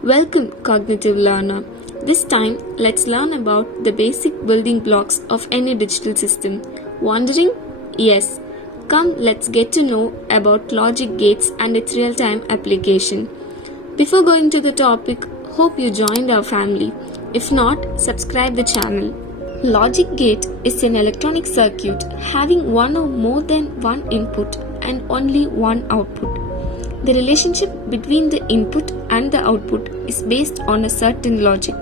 Welcome, cognitive learner. This time, let's learn about the basic building blocks of any digital system. Wondering? Yes. Come, let's get to know about logic gates and its real-time application. Before going to the topic, hope you joined our family. If not, subscribe the channel. Logic gate is an electronic circuit having one or more than one input and only one output. The relationship between the input and the output is based on a certain logic.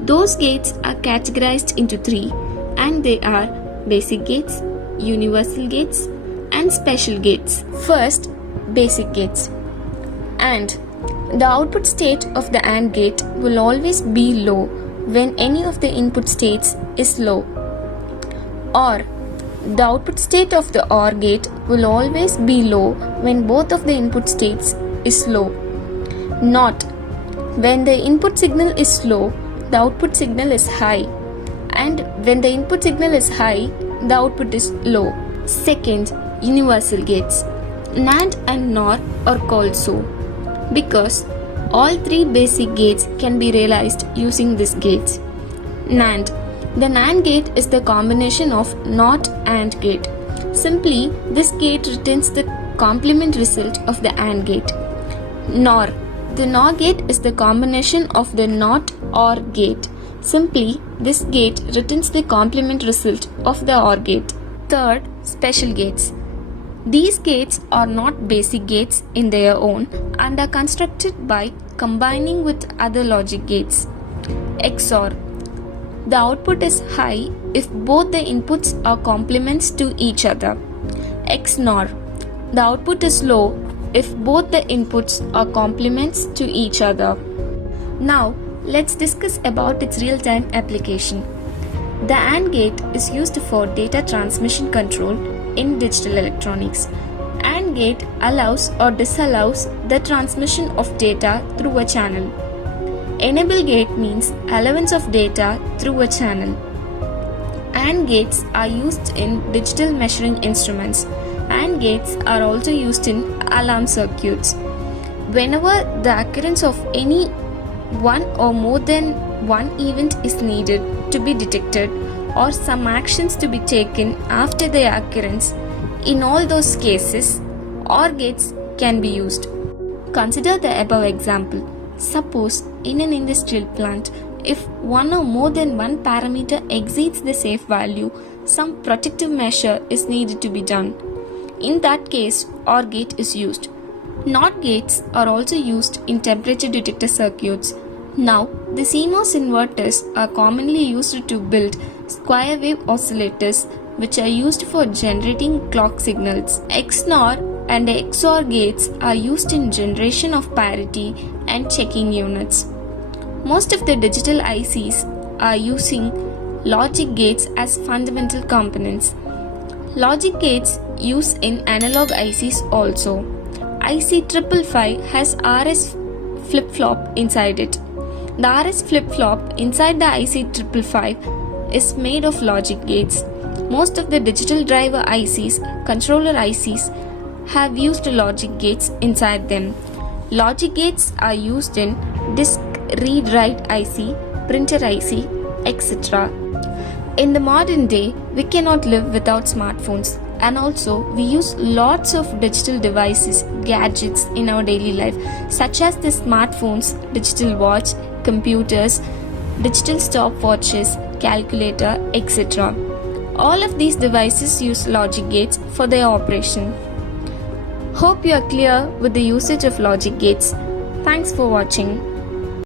Those gates are categorized into three, and they are basic gates, universal gates, and special gates. First, basic gates. AND. The output state of the AND gate will always be low when any of the input states is low. OR. The output state of the OR gate will always be low when both of the input states is low. NOT. When the input signal is low, the output signal is high, and when the input signal is high, the output is low. Second, universal gates. NAND and NOR are called so because all three basic gates can be realized using these gates. NAND. The NAND gate is the combination of NOT AND gate. Simply, this gate retains the complement result of the AND gate. NOR. The NOR gate is the combination of the NOT OR gate. Simply, this gate retains the complement result of the OR gate. Third, special gates. These gates are not basic gates in their own and are constructed by combining with other logic gates. XOR. The output is high if both the inputs are complements to each other. XNOR. The output is low if both the inputs are complements to each other. Now, let's discuss about its real-time application. The AND gate is used for data transmission control in digital electronics. AND gate allows or disallows the transmission of data through a channel. Enable gate means allowance of data through a channel. AND gates are used in digital measuring instruments. AND gates are also used in alarm circuits. Whenever the occurrence of any one or more than one event is needed to be detected or some actions to be taken after the occurrence, in all those cases, OR gates can be used. Consider the above example. Suppose in an industrial plant, if one or more than one parameter exceeds the safe value, some protective measure is needed to be done. In that case, OR gate is used. NOT gates are also used in temperature detector circuits. Now, the CMOS inverters are commonly used to build square wave oscillators which are used for generating clock signals. XNOR and XOR gates are used in generation of parity and checking units. Most of the digital ICs are using logic gates as fundamental components. Logic gates used in analog ICs also. IC 555 has RS flip-flop inside it. The RS flip-flop inside the IC 555 is made of logic gates. Most of the digital driver ICs, controller ICs, have used logic gates inside them. Logic gates are used in disk read-write IC, printer IC, etc. In the modern day, we cannot live without smartphones, and also we use lots of digital devices, gadgets in our daily life, such as the smartphones, digital watch, computers, digital stopwatches, calculator, etc. All of these devices use logic gates for their operation. Hope you are clear with the usage of logic gates. Thanks for watching.